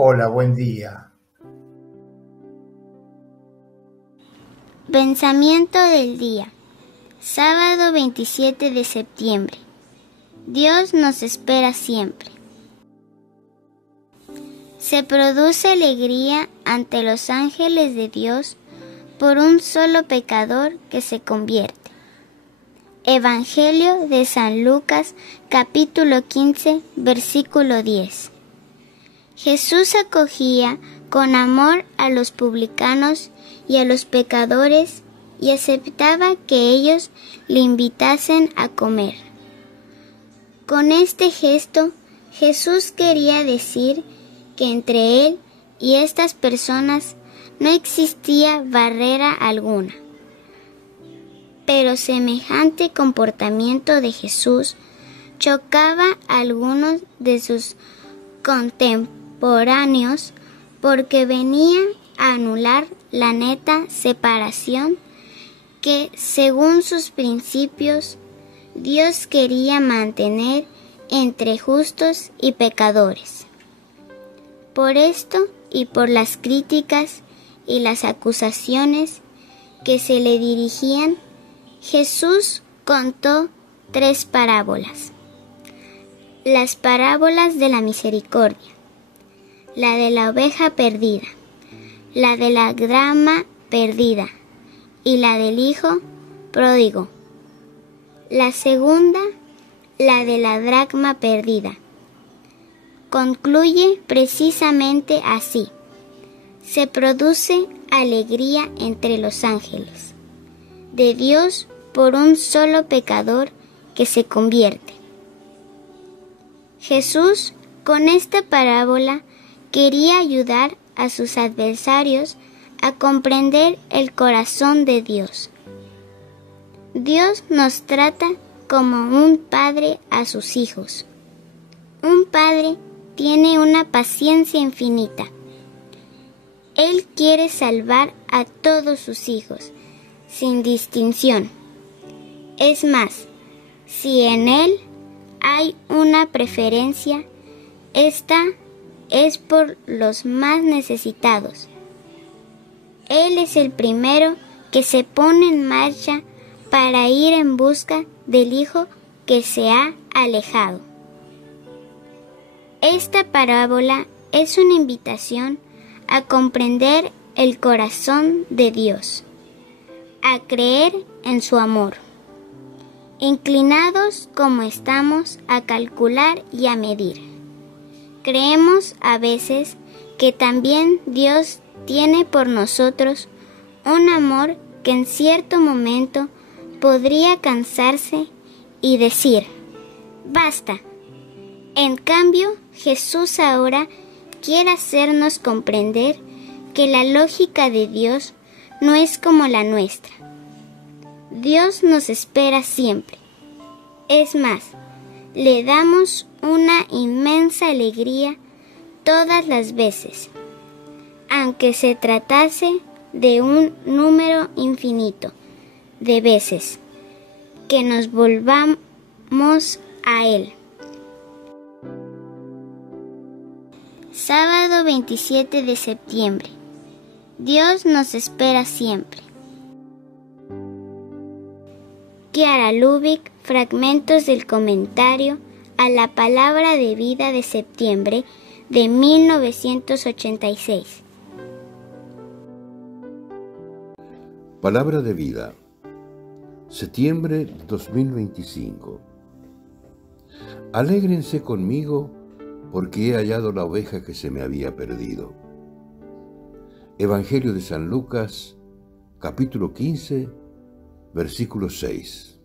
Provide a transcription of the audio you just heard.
Hola, buen día. Pensamiento del día. Sábado 27 de septiembre. Dios nos espera siempre. Se produce alegría ante los ángeles de Dios por un solo pecador que se convierte. Evangelio de San Lucas, capítulo 15, versículo 10. Jesús acogía con amor a los publicanos y a los pecadores y aceptaba que ellos le invitasen a comer. Con este gesto, Jesús quería decir que entre él y estas personas no existía barrera alguna. Pero semejante comportamiento de Jesús chocaba a algunos de sus contemporáneos porque venía a anular la neta separación que, según sus principios, Dios quería mantener entre justos y pecadores. Por esto y por las críticas y las acusaciones que se le dirigían, Jesús contó 3 parábolas. Las parábolas de la misericordia, la de la oveja perdida, la de la dracma perdida y la del hijo pródigo. La segunda, la de la dracma perdida, concluye precisamente así: se produce alegría entre los ángeles de Dios por un solo pecador que se convierte. Jesús, con esta parábola, quería ayudar a sus adversarios a comprender el corazón de Dios. Dios nos trata como un padre a sus hijos. Un padre tiene una paciencia infinita. Él quiere salvar a todos sus hijos, sin distinción. Es más, si en él hay una preferencia, esta es por los más necesitados. Él es el primero que se pone en marcha para ir en busca del hijo que se ha alejado. Esta parábola es una invitación a comprender el corazón de Dios, a creer en su amor. Inclinados como estamos a calcular y a medir, creemos a veces que también Dios tiene por nosotros un amor que en cierto momento podría cansarse y decir: basta. En cambio, Jesús ahora quiere hacernos comprender que la lógica de Dios no es como la nuestra. Dios nos espera siempre. Es más, le damos una inmensa alegría todas las veces, aunque se tratase de un número infinito de veces que nos volvamos a Él. Sábado 27 de septiembre. Dios nos espera siempre. Chiara Lubich, fragmentos del comentario a la Palabra de Vida de septiembre de 1986. Palabra de Vida, septiembre 2025. Alégrense conmigo porque he hallado la oveja que se me había perdido. Evangelio de San Lucas, capítulo 15, versículo 6.